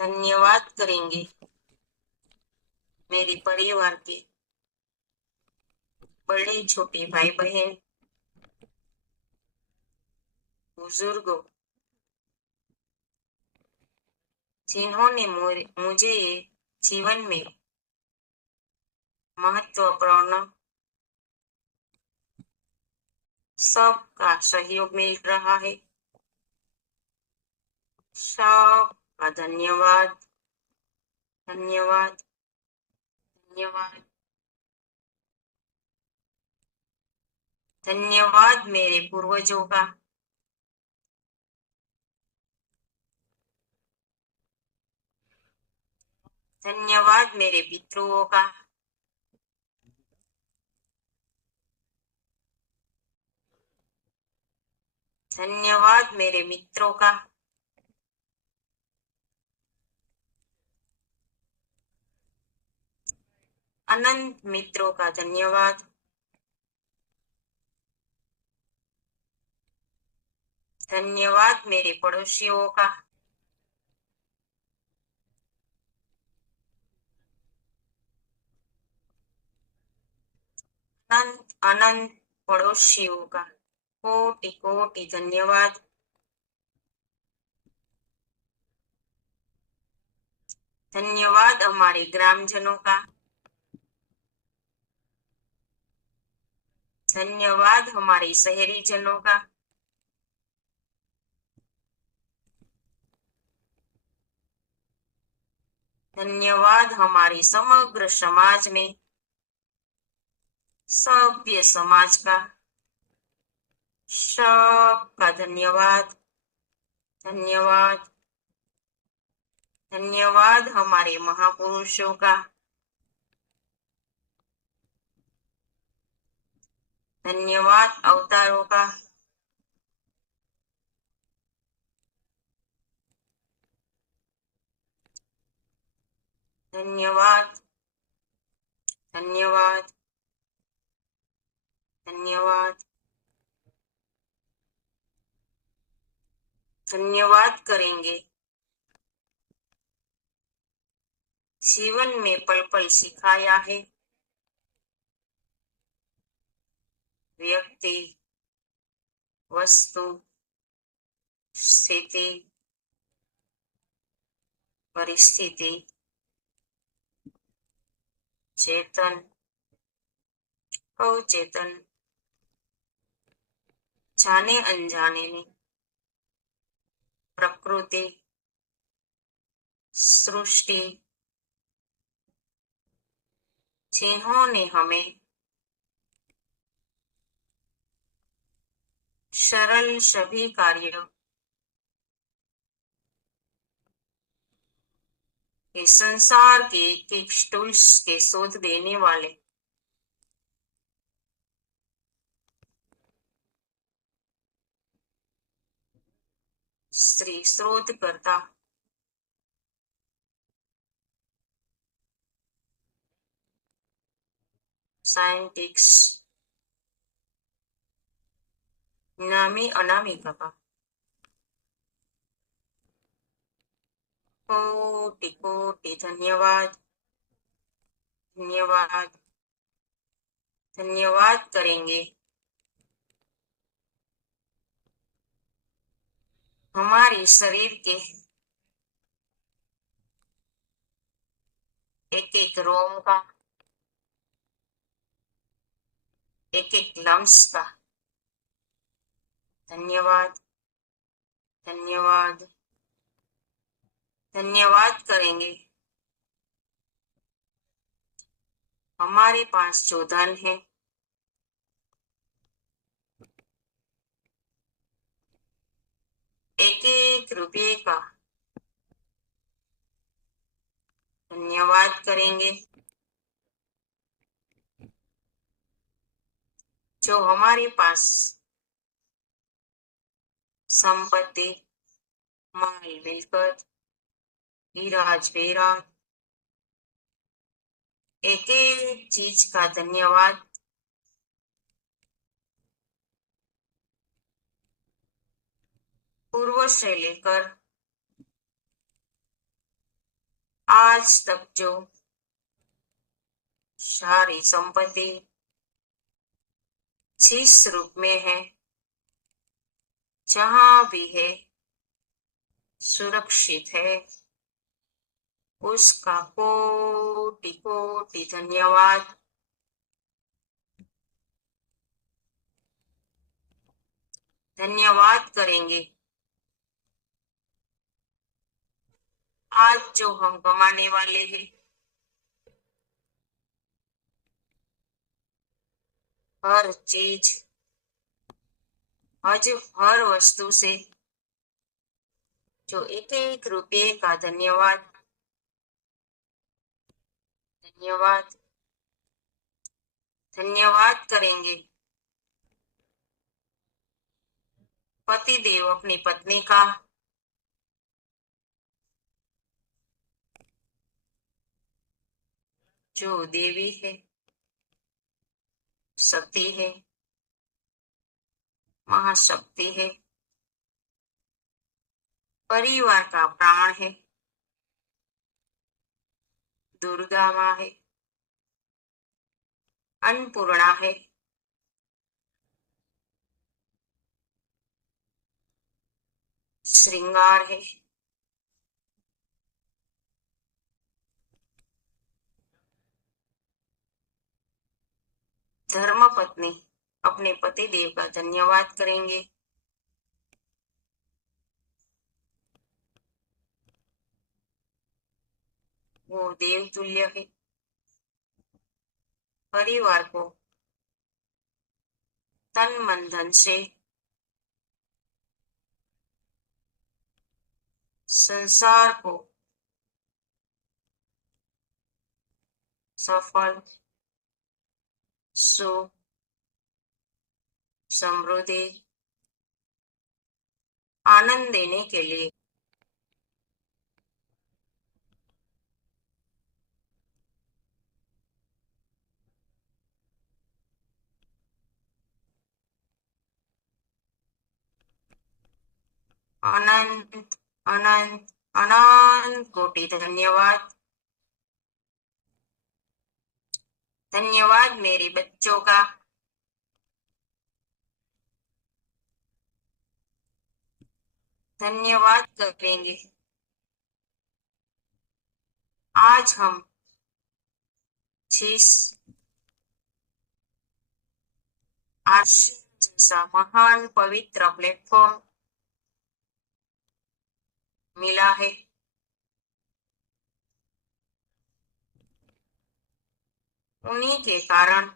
धन्यवाद करेंगे मेरे परिवार के बड़े छोटे भाई बहन, बुजुर्गों, जिन्होंने मुझे ये जीवन में महत्वपूर्ण सबका सहयोग मिल रहा है। सबका धन्यवाद, धन्यवाद, धन्यवाद। धन्यवाद मेरे पूर्वजों का, धन्यवाद मेरे पितरों का, धन्यवाद मेरे मित्रों का, अनंत मित्रों का धन्यवाद। धन्यवाद मेरे पड़ोसियों का, अनंत अनंत पड़ोसियों का कोटि कोटि धन्यवाद। धन्यवाद हमारे ग्रामजनों का, धन्यवाद हमारे शहरी जनों का, धन्यवाद हमारे समग्र समाज में सभ्य समाज का। सबका धन्यवाद, धन्यवाद, धन्यवाद हमारे महापुरुषों का, धन्यवाद अवतारों का, धन्यवाद, धन्यवाद, धन्यवाद। धन्यवाद करेंगे जीवन में पल पल सिखाया है। व्यक्ति, वस्तु, स्थिति, परिस्थिति, चेतन, अवचेतन, जाने अनजाने में प्रकृति, सृष्टि, जिन्होंने हमें सरल सभी कार्यों के संसार के एक टूल्स के शोध देने वाले श्री शोधकर्ता साइंटिस्ट नामी अनामिका का कोटि कोटि धन्यवाद, धन्यवाद, धन्यवाद करेंगे हमारे शरीर के एक एक रोम का, एक एक लम्स का धन्यवाद, धन्यवाद, धन्यवाद करेंगे हमारे पास जो धन है, एक एक रुपये का धन्यवाद करेंगे। जो हमारे पास संपत्ति, माल मिलकत, हीरा जेवरात, एक एक चीज का धन्यवाद। पूर्व से लेकर आज तक जो सारी संपत्ति जिस रूप में है, जहां भी है, सुरक्षित है, उसका कोटि कोटि धन्यवाद। धन्यवाद करेंगे। आज जो हम कमाने वाले हैं, हर चीज, आज हर वस्तु से जो एक एक रुपये का धन्यवाद, धन्यवाद, धन्यवाद करेंगे। पति देव अपनी पत्नी का, जो देवी है, सती है, महाशक्ति है, परिवार का प्राण है, दुर्गा माँ है, अन्नपूर्णा है, श्रृंगार है, धर्म पत्नी अपने पति देव का धन्यवाद करेंगे। वो देवतुल्य है, परिवार को तन मन धन से, संसार को सफल, सुख, समृद्धि, आनंद देने के लिए अनंत अनंत अनंत कोटि धन्यवाद। धन्यवाद मेरे बच्चों का, धन्यवाद करेंगे। आज हम जिस आश्रम जैसा महान पवित्र प्लेटफॉर्म मिला है, उन्हीं के कारण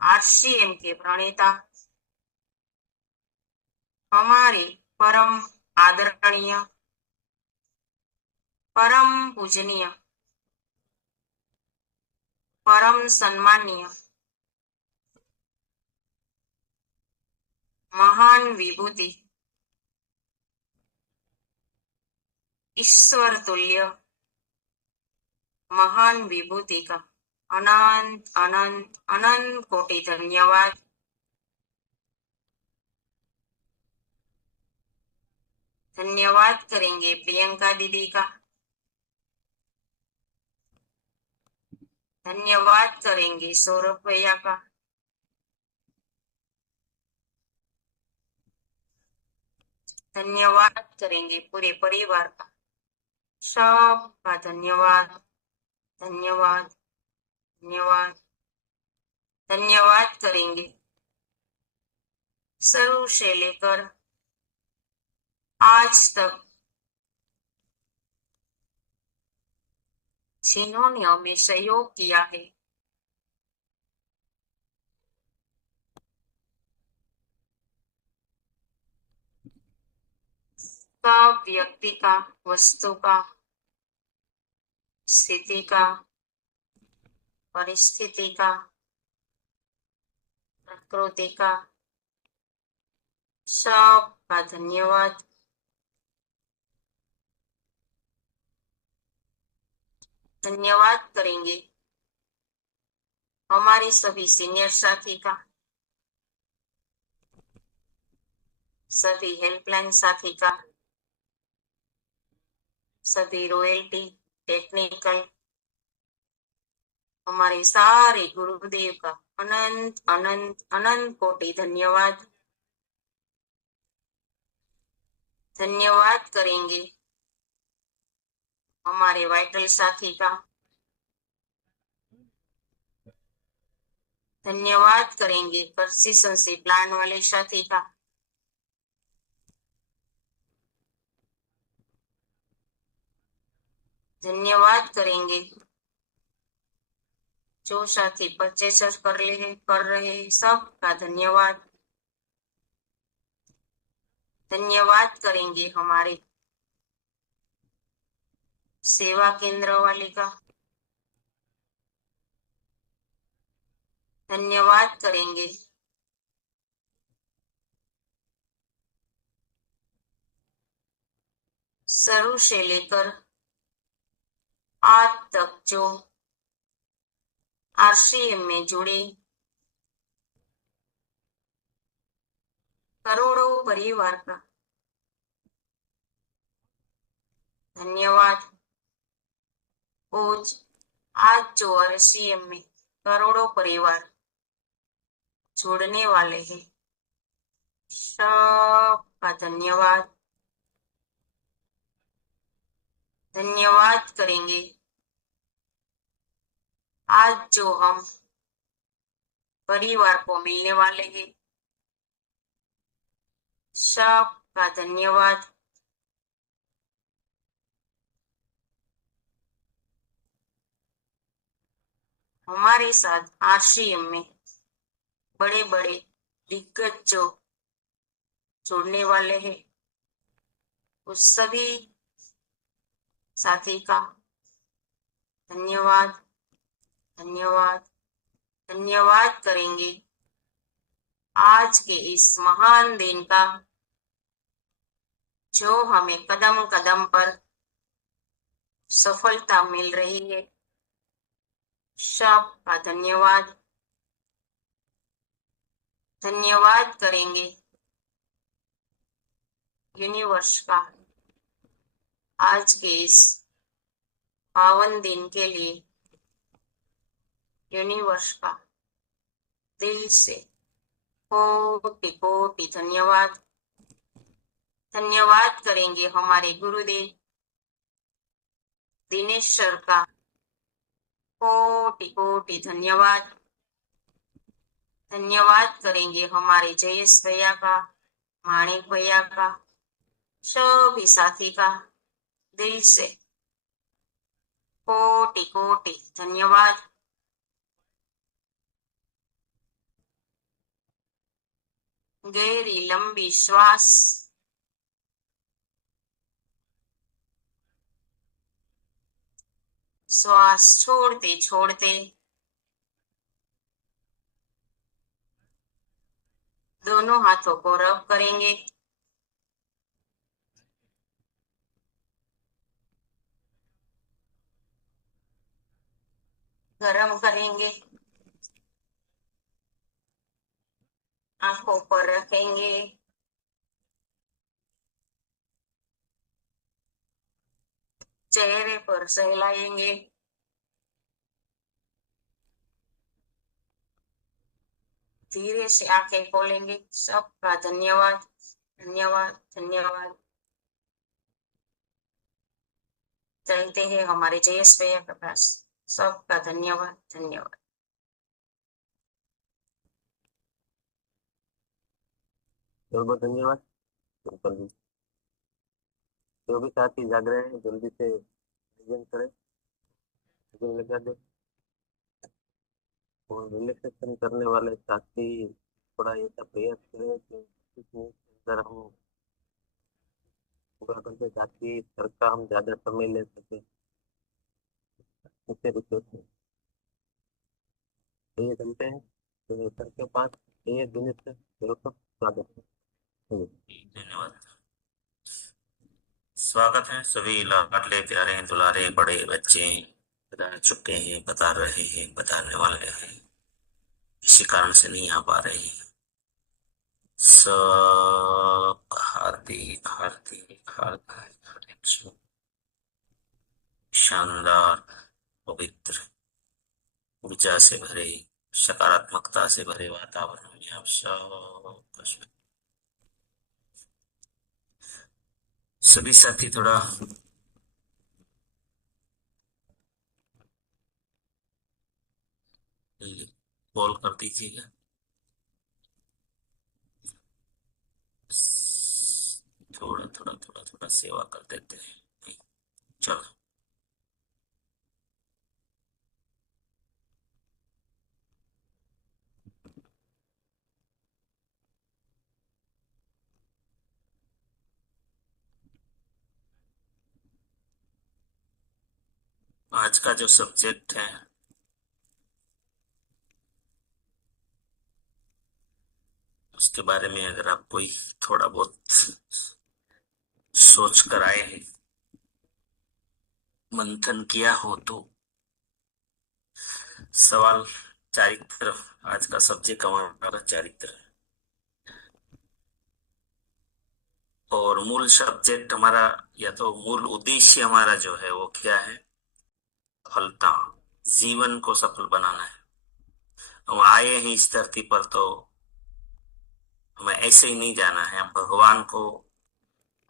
आरसीएम के प्रणेता, हमारे परम आदरणीय, परम पूजनीय, परम सम्मानीय, महान विभूति, ईश्वर तुल्य महान विभूति का अनंत अनंत अनंत कोटि धन्यवाद। धन्यवाद करेंगे प्रियंका दीदी का, धन्यवाद करेंगे सौरभ भैया का, धन्यवाद करेंगे पूरे परिवार का, सबका धन्यवाद, धन्यवाद, धन्यवाद, धन्यवाद करेंगे। शुरू से लेकर आज तक जिन्होंने हमें सहयोग किया है, का, व्यक्ति का, वस्तु का, स्थिति का, परिस्थिति का, प्रकृति का, सबका धन्यवाद। धन्यवाद करेंगे हमारे सभी सीनियर साथी का, सभी हेल्पलाइन साथी का, सभी रॉयल्टी टेक्निकल, हमारे सारे गुरुदेव का अनंत अनंत अनंत कोटि धन्यवाद। धन्यवाद करेंगे हमारे वाइटल साथी का, धन्यवाद करेंगे कंसिस्टेंसी प्लान वाले साथी का, धन्यवाद करेंगे जो साथी परचेस कर रहे सबका धन्यवाद। धन्यवाद करेंगे हमारे सेवा केंद्र वाले का, धन्यवाद करेंगे शुरू से लेकर आज तक जो आरसीएम में जुड़े करोड़ों परिवार का धन्यवाद। आज जो आरसीएम में करोड़ों परिवार जुड़ने वाले हैं सबका धन्यवाद। धन्यवाद करेंगे आज जो हम परिवार को मिलने वाले हैं सबका धन्यवाद। हमारे साथ आरसीएम में बड़े बड़े दिग्गज जो जुड़ने वाले हैं उस सभी साथी का धन्यवाद धन्यवाद धन्यवाद करेंगे आज के इस महान दिन का जो हमें कदम कदम पर सफलता मिल रही है सबका धन्यवाद। धन्यवाद करेंगे यूनिवर्स का आज के इस पावन दिन के लिए। यूनिवर्स का दिल से कोटि कोटि धन्यवाद। धन्यवाद करेंगे हमारे गुरुदेव दिनेश सर का कोटि कोटि धन्यवाद। धन्यवाद करेंगे हमारे जयेश भैया का, माणिक भैया का, सभी साथी का दिल से कोटि कोटि धन्यवाद। गहरी लंबी श्वास छोड़ते छोड़ते दोनों हाथों को रब करेंगे। गरम करेंगे, आंखों पर रखेंगे, चेहरे पर सहलाएंगे। धीरे से आंखें खोलेंगे। सबका धन्यवाद धन्यवाद धन्यवाद। चलते हैं हमारे जयेश भैया के पास। सबका धन्यवाद धन्यवाद। बहुत बहुत धन्यवाद। जो भी साथी जाग रहे हैं जल्दी से करें, लगा दे। और रिलैक्सेशन करने वाले साथी थोड़ा ऐसा प्रयास करें कि इसमें अंदर हम पूरा करके ताकि सर का हम ज्यादा समय ले सके। इससे रिक्वेस्ट है ये चलते हैं तो सर के पास ये दिनेश से बिल्कुल स्वागत है। धन्यवाद। स्वागत है सभी लाडले प्यारे दुलारे बड़े बच्चे बता चुके हैं, बता रहे हैं, बताने वाले हैं, किसी कारण से नहीं आ पा रहे हैं। सब हार्दिक हार्दिक हार्दिक हार्दिक शानदार, पवित्र, ऊर्जा से भरे, सकारात्मकता से भरे वातावरण में आप सब सभी साथी थोड़ा कॉल कर दीजिएगा। थोड़ा थोड़ा थोड़ा थोड़ा सेवा कर देते हैं। चलो, आज का जो सब्जेक्ट है उसके बारे में अगर आप कोई थोड़ा बहुत सोच कर आए हैं, मंथन किया हो तो सवाल चारित्र, आज का सब्जेक्ट हमारा चारित्र है। और मूल सब्जेक्ट हमारा या तो मूल उद्देश्य हमारा जो है वो क्या है? सफलता, जीवन को सफल बनाना है। हम आए हैं इस धरती पर तो हमें ऐसे ही नहीं जाना है, हम भगवान को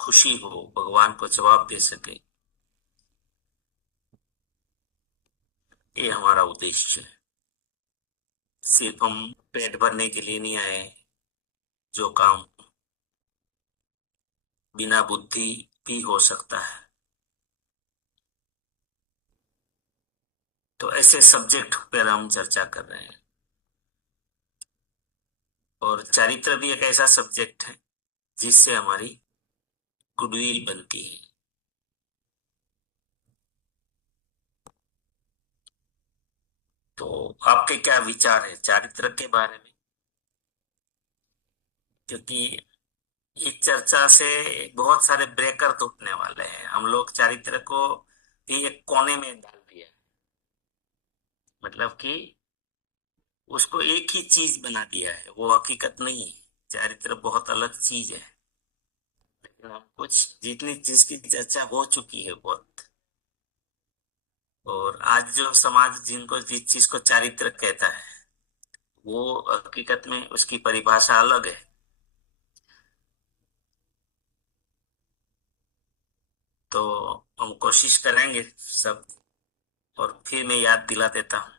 खुशी हो, भगवान को जवाब दे सके, ये हमारा उद्देश्य है। सिर्फ हम पेट भरने के लिए नहीं आए। जो काम बिना बुद्धि भी हो सकता है, तो ऐसे सब्जेक्ट पर हम चर्चा कर रहे हैं। और चरित्र भी एक ऐसा सब्जेक्ट है जिससे हमारी गुडविल बनती है। तो आपके क्या विचार है चारित्र के बारे में? क्योंकि इस चर्चा से बहुत सारे ब्रेकर टूटने वाले हैं। हम लोग चारित्र को भी एक कोने में डाल दिया, मतलब कि उसको एक ही चीज बना दिया है, वो हकीकत नहीं है। चारित्र बहुत अलग चीज है। लेकिन हम कुछ जितनी चीज की चर्चा हो चुकी है बहुत, और आज जो समाज जिनको जिस चीज को चारित्र कहता है वो हकीकत में उसकी परिभाषा अलग है। तो हम कोशिश करेंगे सब। और फिर मैं याद दिला देता हूँ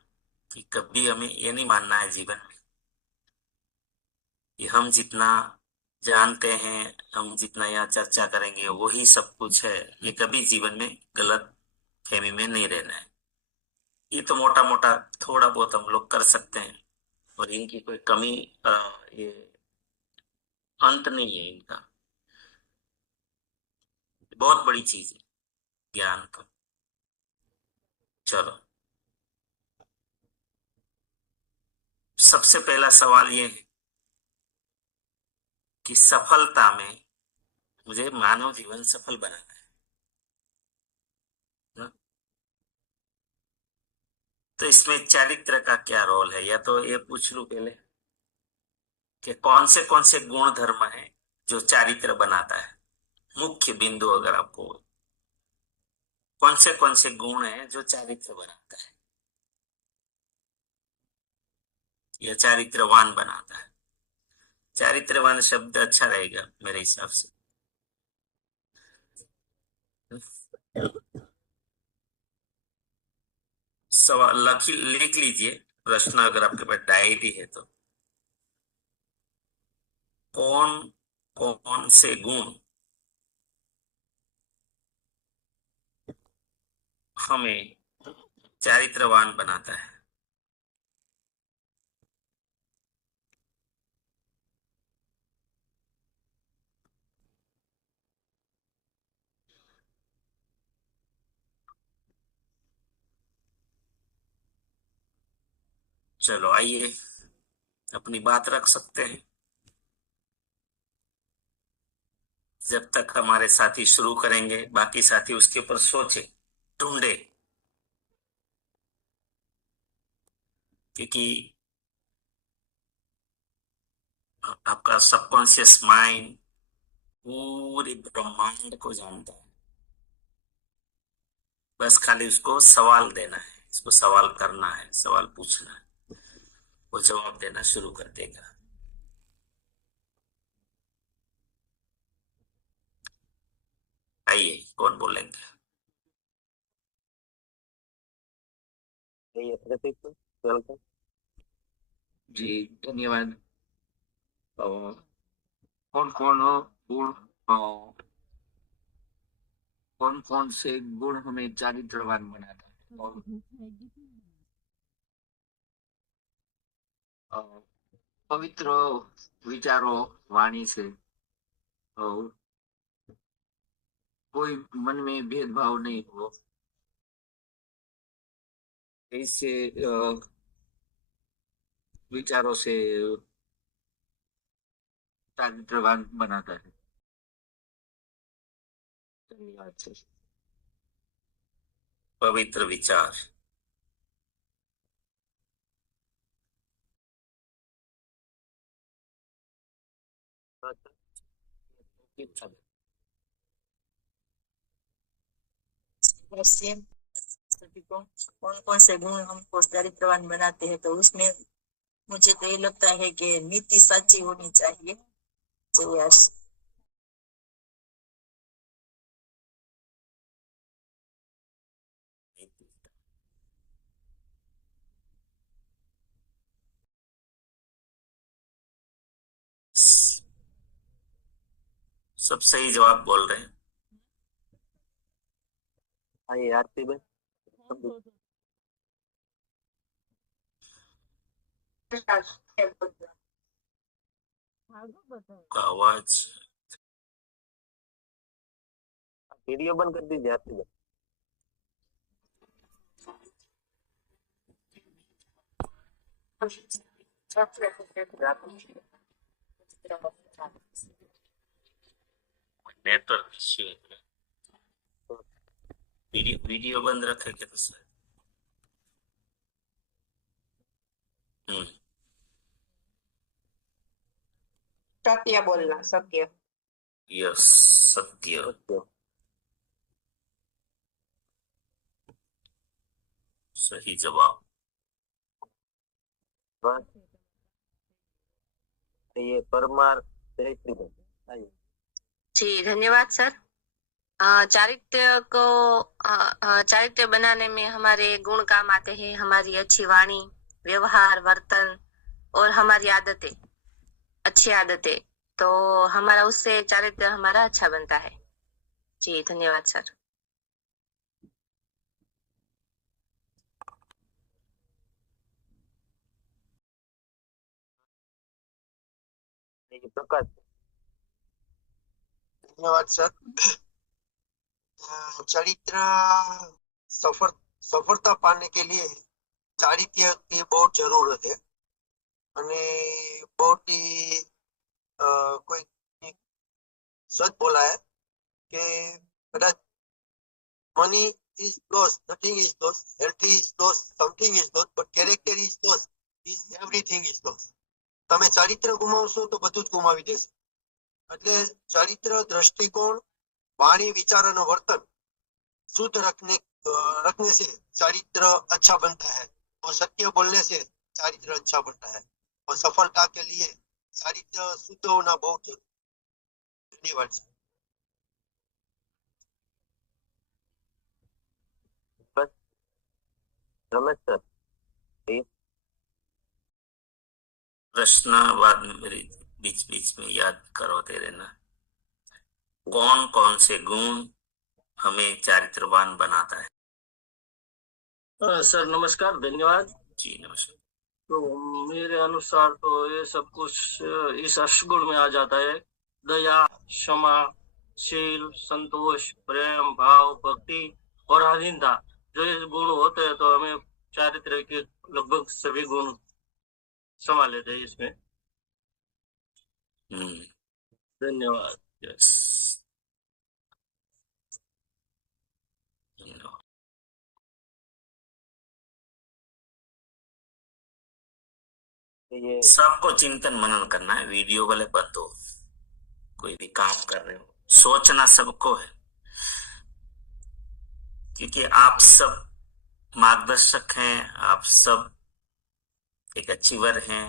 कि कभी हमें ये नहीं मानना है जीवन में कि हम जितना जानते हैं, हम जितना यहाँ चर्चा करेंगे वही सब कुछ है। ये कभी जीवन में गलत फहमी में नहीं रहना है। ये तो मोटा मोटा थोड़ा बहुत हम लोग कर सकते हैं, और इनकी कोई कमी, ये अंत नहीं है इनका। बहुत बड़ी चीज है ज्ञान का। चलो, सबसे पहला सवाल ये है कि सफलता में मुझे मानव जीवन सफल बनाना है ना? तो इसमें चारित्र का क्या रोल है, या तो ये पूछ लूं पहले कि कौन से गुण धर्म है जो चारित्र बनाता है। मुख्य बिंदु अगर आपको, कौन से गुण है जो चारित्र बनाता है या चारित्रवान बनाता है? चारित्रवान शब्द अच्छा रहेगा मेरे हिसाब से। सवाल लिख लीजिए, प्रश्न अगर आपके पास डायरी है तो। कौन कौन से गुण हमें चारित्रवान बनाता है? चलो आइए अपनी बात रख सकते हैं। जब तक हमारे साथी शुरू करेंगे बाकी साथी उसके ऊपर सोचे, ढूंढे, क्योंकि आपका सबकॉन्शियस माइंड पूरे ब्रह्मांड को जानता है। बस खाली उसको सवाल देना है, इसको सवाल करना है, सवाल पूछना है, वो जवाब देना शुरू कर देगा। आइए, कौन बोलेंगे? ये प्रतीक वेलकम। जी धन्यवाद। कौन कौन गुण कौन कौन से गुण हमें चारित्रवान बनाता है? और अ, पवित्र विचारों वाणी से और कोई मन में भेदभाव नहीं हो, ऐसे विचारों से चारित्रवान बनाता है। धन्यवाद सर। पवित्र विचार। वैसे सभी को कौन कौन से गुण हमको चरित्रवान बनाते हैं, तो उसमें मुझे तो ये लगता है कि नीति सच्ची होनी चाहिए। तो यस, सब सही जवाब बोल रहे हैं। आइए आरती बहन। का आवाज वीडियो बंद कर दीजिए आरती बहन। नेटवर्क इश्यू है। वीडियो बंद रखे क्या? तो सर सत्य बोलना, सत्य। यस, सत्य। सत्य। सही जवाब। बस ये परमार जयश्री बहन। आइए। जी धन्यवाद सर। चारित्र्य को चारित्र्य बनाने में हमारे गुण काम आते हैं, हमारी अच्छी वाणी, व्यवहार, वर्तन और हमारी आदतें, अच्छी आदतें। तो हमारा उससे चारित्र्य हमारा अच्छा बनता है। जी धन्यवाद सर। ये प्रकाश। धन्यवाद सर। चरित्र सफर सफलता पाने के लिए चारित्र्य की बहुत जरूरत है। અને बहुत ही कोई सच बोला है कि कदाच money is lost, nothing is lost, health is lost, something is lost, but character is lost, is everything is lost. તમે ચારિત્ર ગુમાવશો તો બધું જ ગુમાવી દેશો. એટલે ચારિત્ર, દ્રષ્ટિકોણ, વાણી, વિચાર અને વર્તન शुद्ध रखने से चारित्र अच्छा बनता है और सत्य बोलने से चारित्र अच्छा बनता है और सफलता के लिए चारित्र शुद्ध होना बहुत जरूरी है। धन्यवाद सर। बस रमेश सर। प्लीज। प्रश्न बाद में मेरी बीच बीच में याद करवाते रहना। कौन कौन से गुण हमें चारित्रवान बनाता है? सर नमस्कार, धन्यवाद। जी नमस्कार। तो मेरे अनुसार तो ये सब कुछ इस अष्टगुण में आ जाता है। दया, क्षमा, शील, संतोष, प्रेम, भाव, भक्ति और आधीनता। जो ये गुण होते हैं तो हमें चारित्र के लगभग सभी गुण समा लेते हैं इसमें। धन्यवाद। यस। तो ये सबको चिंतन मनन करना है, वीडियो वाले बंद हो, कोई भी काम कर रहे हो, सोचना सबको है, क्योंकि आप सब मार्गदर्शक हैं, आप सब एक अचीवर हैं,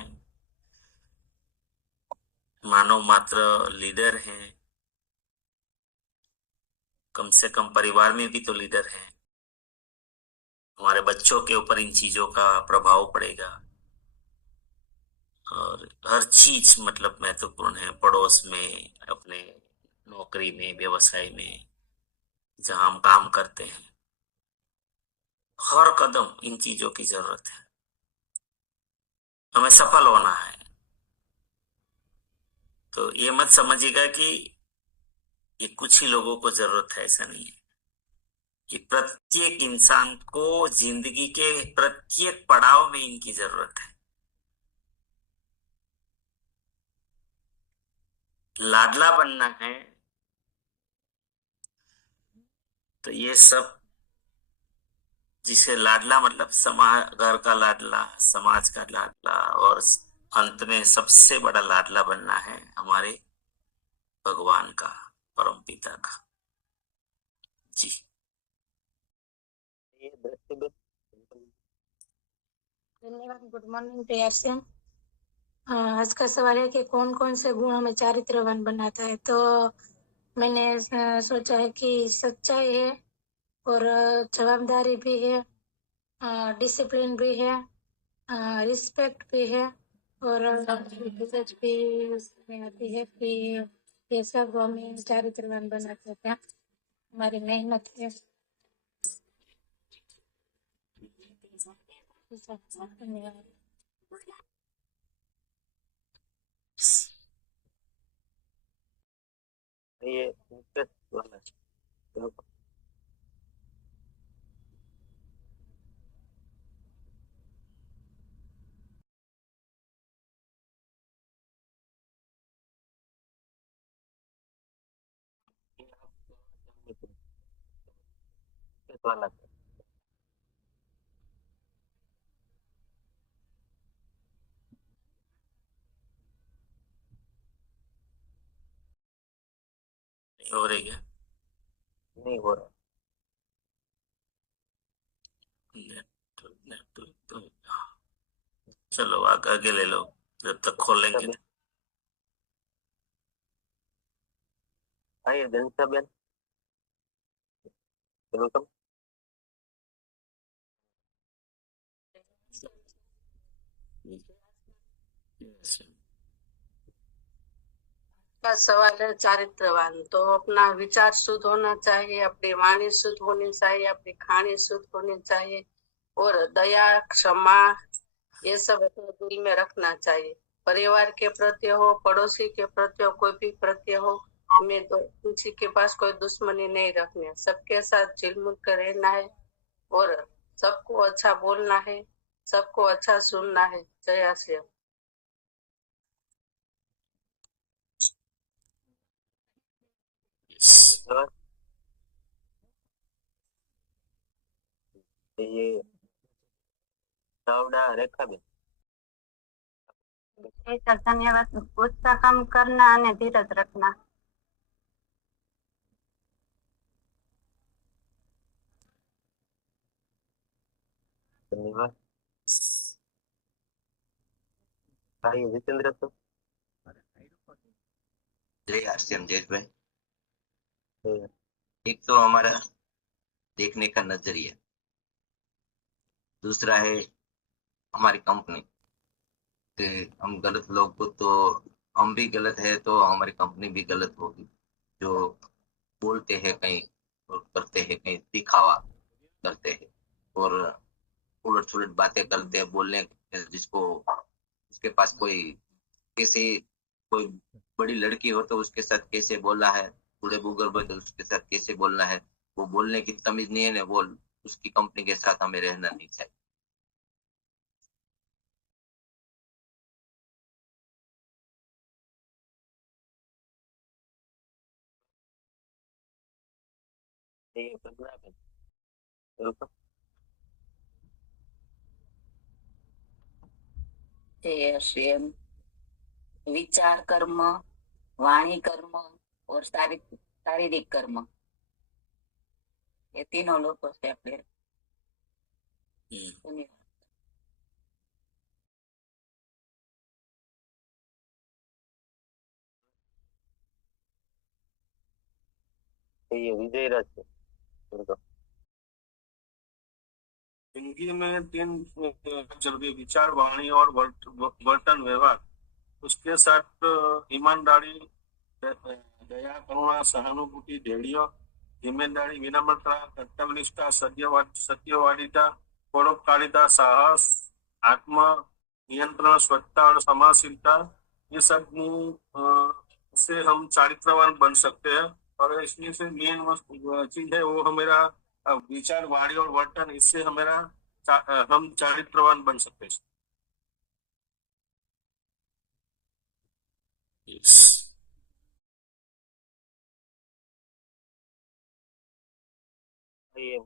मानव मात्र लीडर हैं, कम से कम परिवार में भी तो लीडर हैं। हमारे बच्चों के ऊपर इन चीजों का प्रभाव पड़ेगा, और हर चीज मतलब महत्वपूर्ण है, पड़ोस में, अपने नौकरी में, व्यवसाय में, जहां हम काम करते हैं, हर कदम इन चीजों की जरूरत है, हमें सफल होना है। तो ये मत समझिएगा कि ये कुछ ही लोगों को जरूरत है, ऐसा नहीं है, कि प्रत्येक इंसान को जिंदगी के प्रत्येक पड़ाव में इनकी जरूरत है। लाडला बनना है तो ये सब, जिसे लाडला मतलब समाज, घर का लाडला, समाज का लाडला, और अंत में सबसे बड़ा लाडला बनना है हमारे भगवान का, परम पिता का। जी। ये दृष्टिगत धन्यवाद। गुड मॉर्निंग प्रेयर से। आज का सवाल है कि कौन कौन से गुण हमें चारित्रवान बनाता है। तो मैंने सोचा है कि सच्चाई है, और जवाबदारी भी है, डिसिप्लिन भी है, रिस्पेक्ट भी है, और रिसर्च भी उसमें आती है कि ये सब हमें चारित्रवान बनाते हैं। हमारी मेहनत है। धन्यवाद। ये इंटरेस्ट वाला है। चलो, इंटरेस्ट वाला है। हो रही है, नहीं हो रहा। चलो आगे ले लो, जब तक खोलेंगे। सब आइए जनता बेन, वेलकम। का सवाल है चारित्रवान। तो अपना विचार शुद्ध होना चाहिए, अपनी वाणी शुद्ध होनी चाहिए, अपनी खानी शुद्ध होनी चाहिए, और दया, क्षमा, ये सब अपने दिल में रखना चाहिए। परिवार के प्रति हो, पड़ोसी के प्रति हो, कोई भी प्रति हो, हमें तो किसी के पास कोई दुश्मनी नहीं रखनी है। सबके साथ झिलमिल कर रहना है, और सबको अच्छा बोलना है, सबको अच्छा सुनना है। जय आसिया। धन्यवाद। ये चावड़ा रेखा बेन, ધન્યવાદ। ગુસ્સા કમ કરના અને ધીરજ રખના। धन्यवाद। आइए जितेंद्र सर। जय आरसीएम जयेश भाई। तो एक तो हमारा देखने का नजरिया, दूसरा है हमारी कंपनी कि हम गलत लोग को, तो हम भी गलत है तो हमारी कंपनी भी गलत होगी। जो बोलते हैं कहीं और करते हैं कहीं, दिखावा करते हैं और उलट सुलट बातें करते हैं, बोलने जिसको उसके पास कोई कैसे, कोई बड़ी लड़की हो तो उसके साथ कैसे बोलना है, बूढ़े भूगर्भ हो तो उसके साथ कैसे बोलना है, वो बोलने की तमीज नहीं है ना। वो उसकी कंपनी के साथ हमें रहना नहीं चाहिए। ये प्रज्ञा बेन, वेलकम। विचार कर्म, वाणी कर्म और शारीरिक कर्म, ये तीनों लोगों से अपने ये विजय राज जिंदगी में तीन जरूरी विचार, वाणी और वर्तन व्यवहार, उसके साथ ईमानदारी, दया, करुणा, सहानुभूति, धैर्य, जिम्मेदारी, विनम्रता, कर्तव्यनिष्ठा, सत्यवादिता, परोपकारिता, साहस, आत्म नियंत्रण, स्वच्छता और समाजशीलता, ये सब से हम चारित्रवान बन सकते हैं। और इसमें से मेन चीज है वो हमारा विचार, वाणी और वर्तन, इससे हम चारित्रवान बन सकते हैं। Yes. ये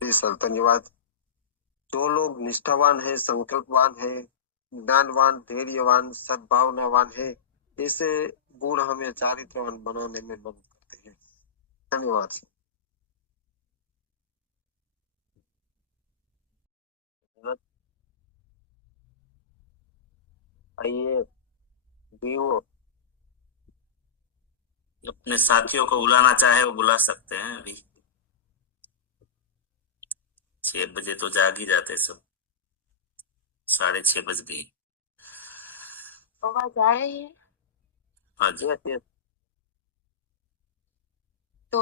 जी सर, धन्यवाद। जो लोग निष्ठावान है, संकल्पवान है, ज्ञानवान, धैर्यवान, सद्भावनावान है, ऐसे गुण हमें चारित्रवान बनाने में मदद करते हैं। धन्यवाद सर। आइए वीवो अपने साथियों को बुलाना चाहे वो बुला सकते हैं। अभी 6 बजे तो जाग ही जाते सब, 6:30 बज गई। आवाज आ रही है? हाँ जी। yes. तो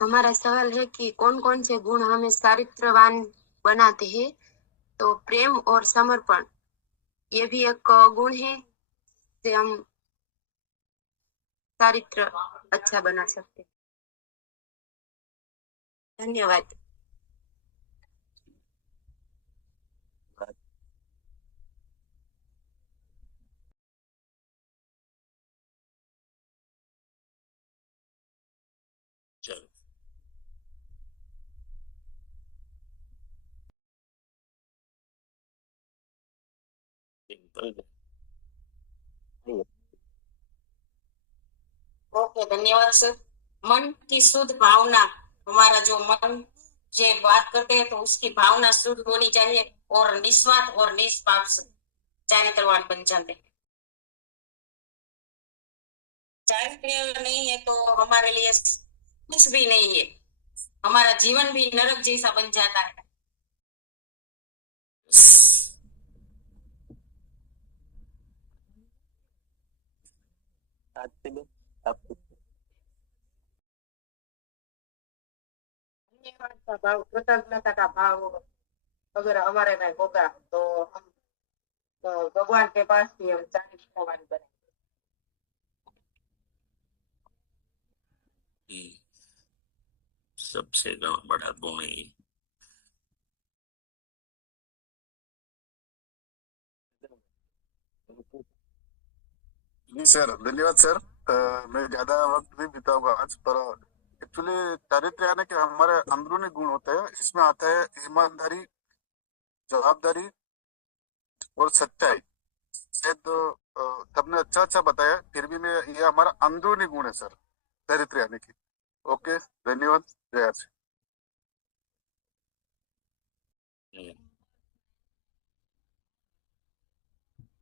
हमारा सवाल है कि कौन कौन से गुण हमें चारित्रवान बनाते हैं। तो प्रेम और समर्पण, ये भी एक गुण है जिससे हम चारित्र अच्छा बना सकते हैं। धन्यवाद। चलो ओके, धन्यवाद सर। मन की शुद्ध भावना, हमारा जो मन जे बात करते हैं तो उसकी भावना शुद्ध होनी चाहिए और निस्वार्थ और निष्पक्ष चारित्रवान बन जाते हैं। चारित्र नहीं है तो हमारे लिए कुछ भी नहीं है, हमारा जीवन भी नरक जैसा बन जाता है। धन्यवाद का भाव, कृतज्ञता का भाव अगर हमारे में होगा तो हम भगवान के पास भी हम चारित्रवान बने। सबसे बड़ा गुण है। जी सर, धन्यवाद सर। मैं ज्यादा वक्त नहीं बिताऊंगा आज, पर एक्चुअली चारित्र यानी कि हमारे अंदरूनी गुण होते हैं। इसमें आता है ईमानदारी, जवाबदारी और सच्चाई। शायद सबने अच्छा अच्छा बताया, फिर भी मैं ये हमारा अंदरूनी गुण है सर, चारित्र यानी कि। ओके, धन्यवाद। जय आर सी।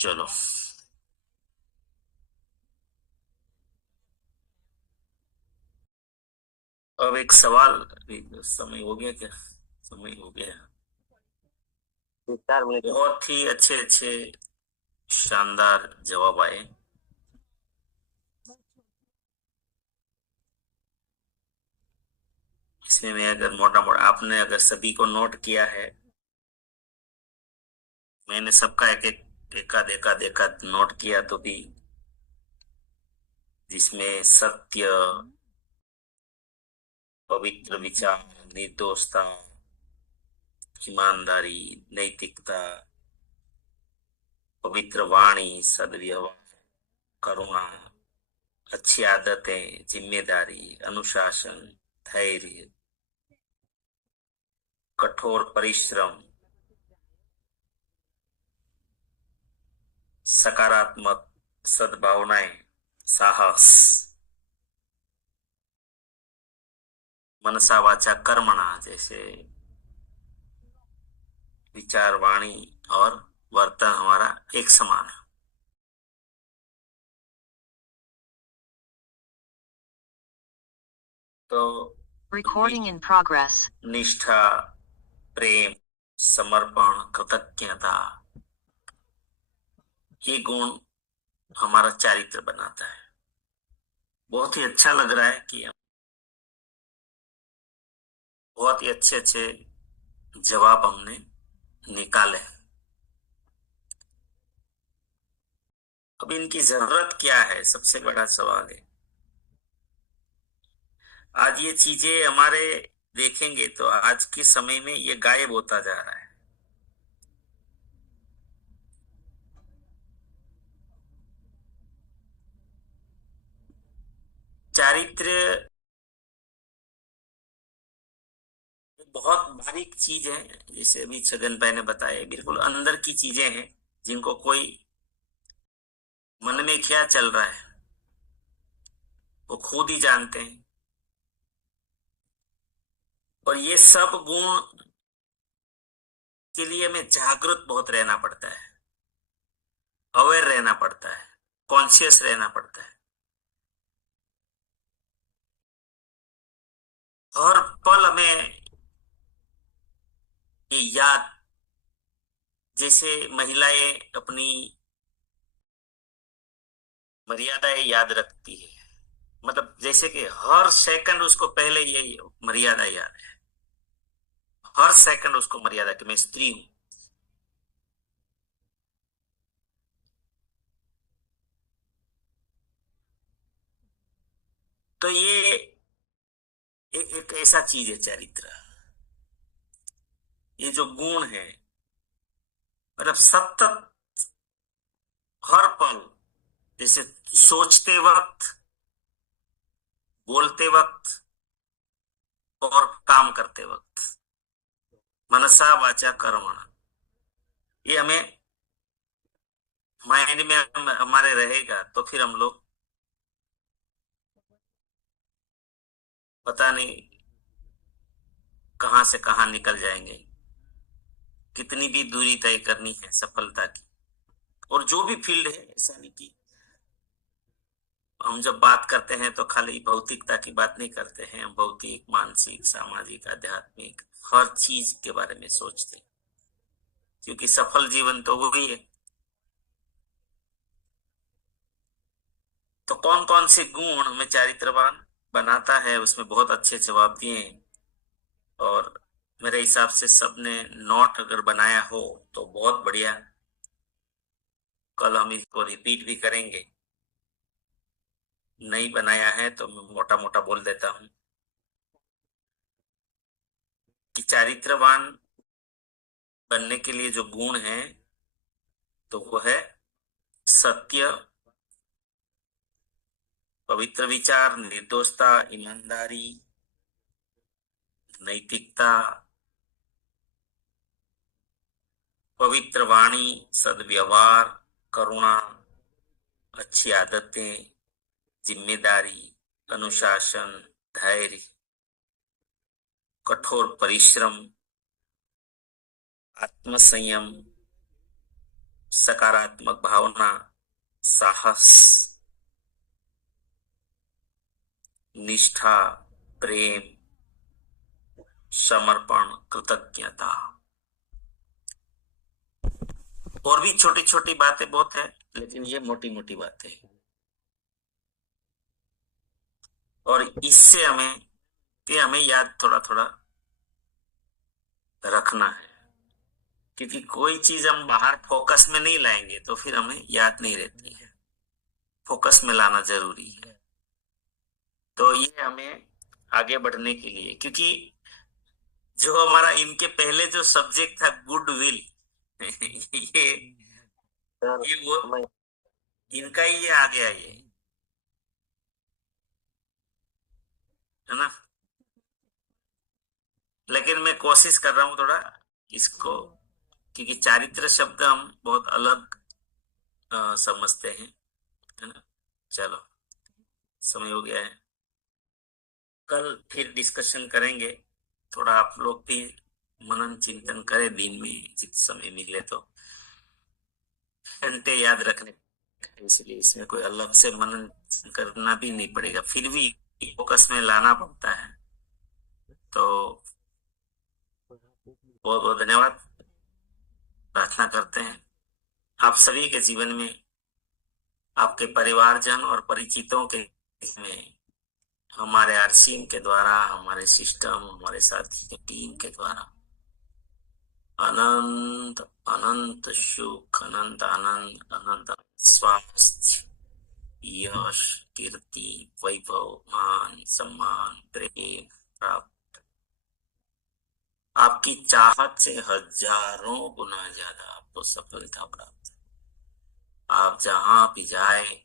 चलो अब एक सवाल, समय हो गया क्या? समय हो गया। 4 मिनट। बहुत ही अच्छे अच्छे शानदार जवाब आए। इसमें मैं अगर मोटा आपने अगर सभी को नोट किया है, मैंने सबका एक एक एकाध नोट किया, तो भी जिसमें सत्य, पवित्र विचार, निर्दोषता, ईमानदारी, नैतिकता, पवित्र वाणी, सद्व्यवहार, करुणा, अच्छी आदतें, जिम्मेदारी, अनुशासन, धैर्य, कठोर परिश्रम, सकारात्मक सद्भावनाएं, साहस, मनसा वाचा कर्मणा, जैसे विचार, वाणी और वर्तन हमारा एक समान है। तो Recording in progress. निष्ठा, प्रेम, समर्पण, कृतज्ञता, ये गुण हमारा चरित्र बनाता है। बहुत ही अच्छा लग रहा है कि बहुत ही अच्छे अच्छे जवाब हमने निकाले। अब इनकी जरूरत क्या है, सबसे बड़ा सवाल है। आज ये चीजें हमारे देखेंगे तो आज के समय में ये गायब होता जा रहा है। चारित्र्य बहुत बारीक चीज है, जैसे अभी छगन भाई ने बताया, बिल्कुल अंदर की चीजें हैं जिनको कोई मन में क्या चल रहा है वो खुद ही जानते हैं। और ये सब गुण के लिए हमें जागृत बहुत रहना पड़ता है, अवेयर रहना पड़ता है, कॉन्शियस रहना पड़ता है। हर पल हमें ये याद, जैसे महिलाएं अपनी मर्यादाएं याद रखती है, मतलब जैसे कि हर सेकंड उसको पहले ये मर्यादा याद है, हर सेकंड उसको मर्यादा कि मैं स्त्री हूं। तो ये एक ऐसा चीज है चरित्र, ये जो गुण है, मतलब सतत हर पल, जैसे सोचते वक्त, बोलते वक्त और काम करते वक्त, मनसा वाचा कर्मणा, ये हमें माइंड में हमारे रहेगा तो फिर हम लोग पता नहीं कहां से कहां निकल जाएंगे। कितनी भी दूरी तय करनी है सफलता की, और जो भी फील्ड है, ऐसा नहीं कि हम जब बात करते हैं तो खाली भौतिकता की बात नहीं करते हैं, हम भौतिक, मानसिक, सामाजिक, आध्यात्मिक हर चीज के बारे में सोचते हैं, क्योंकि सफल जीवन तो वही है। तो कौन कौन से गुण हमें चारित्रवान बनाता है, उसमें बहुत अच्छे जवाब दिए हैं। और मेरे हिसाब से सबने नोट अगर बनाया हो तो बहुत बढ़िया, कल हम इसको रिपीट भी करेंगे। नहीं बनाया है तो मैं मोटा मोटा बोल देता हूं कि चारित्रवान बनने के लिए जो गुण है तो वो है सत्य, पवित्र विचार, निर्दोषता, ईमानदारी, नैतिकता, पवित्र वाणी, सद्व्यवहार, करुणा, अच्छी आदतें, जिम्मेदारी, अनुशासन, धैर्य, कठोर परिश्रम, आत्मसंयम, सकारात्मक भावना, साहस, निष्ठा, प्रेम, समर्पण, कृतज्ञता। और भी छोटी छोटी बातें बहुत है, लेकिन ये मोटी मोटी बातें हैं। और इससे हमें याद थोड़ा थोड़ा रखना है, क्योंकि कोई चीज हम बाहर फोकस में नहीं लाएंगे तो फिर हमें याद नहीं रहती है। फोकस में लाना जरूरी है। तो ये हमें आगे बढ़ने के लिए, क्योंकि जो हमारा इनके पहले जो सब्जेक्ट था गुड विल ये सर वो मैं इनका ही ये आ गया ये, है ना। लेकिन मैं कोशिश कर रहा हूँ थोड़ा इसको, क्योंकि चारित्र शब्द हम बहुत अलग समझते हैं, है ना। चलो, समय हो गया है, कल फिर डिस्कशन करेंगे। थोड़ा आप लोग भी मनन चिंतन करें, दिन में जित समय मिले तो घंटे याद रखने, इसलिए इसमें कोई अलग से मनन करना भी नहीं पड़ेगा, फिर भी फोकस में लाना पड़ता है। तो बहुत बहुत धन्यवाद। प्रार्थना करते हैं आप सभी के जीवन में, आपके परिवारजन और परिचितों के में, हमारे आरसीएम के द्वारा, हमारे सिस्टम, हमारे साथी के टीम के द्वारा अनंत अनंत सुख, अनंत आनंद, अनंत स्वास्थ्य, यश, कीर्ति, वैभव, मान, सम्मान, प्रेम प्राप्त, आपकी चाहत से हजारों गुना ज्यादा आपको सफलता प्राप्त। आप जहां भी जाए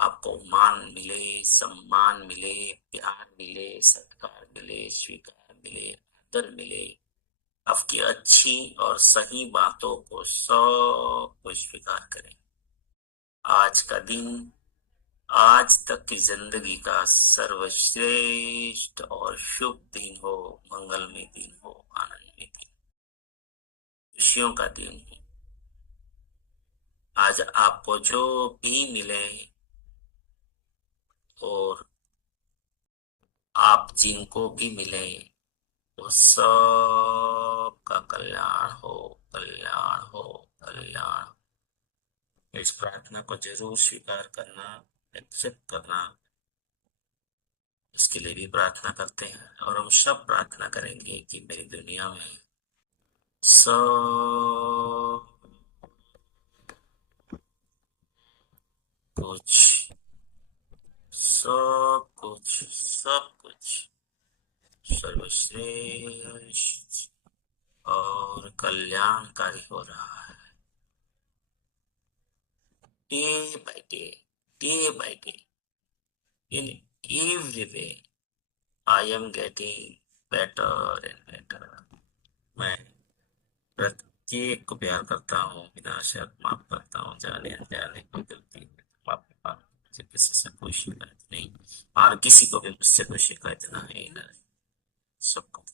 आपको मान मिले, सम्मान मिले, प्यार मिले, सत्कार मिले, स्वीकार मिले, आदर मिले, आपकी अच्छी और सही बातों को सब को स्वीकार करें। आज का दिन, आज तक की जिंदगी का सर्वश्रेष्ठ और शुभ दिन हो, मंगलमय दिन हो, आनंदमय दिन, खुशियों का दिन हो। आज आपको जो भी मिले और आप जिनको भी मिले वो सब का कल्याण हो, कल्याण हो, कल्याण। इस प्रार्थना को जरूर स्वीकार करना, एक्सेप्ट करना, इसके लिए भी प्रार्थना करते हैं। और हम सब प्रार्थना करेंगे कि मेरी दुनिया में सब कुछ, सब कुछ, सब कुछ सर्वश्रेष्ठ और कल्याणकारी हो रहा है। Day by day, day by day, in every way I am getting better and better। मैं प्रत्येक को प्यार करता हूँ, बिना शर्त माफ करता हूँ, जाने अनजाने कोई गलती माफ करता हूँ। मुझे किसी से कोई शिकायत नहीं, और किसी को भी मुझसे कोई शिकायत ना है, सबको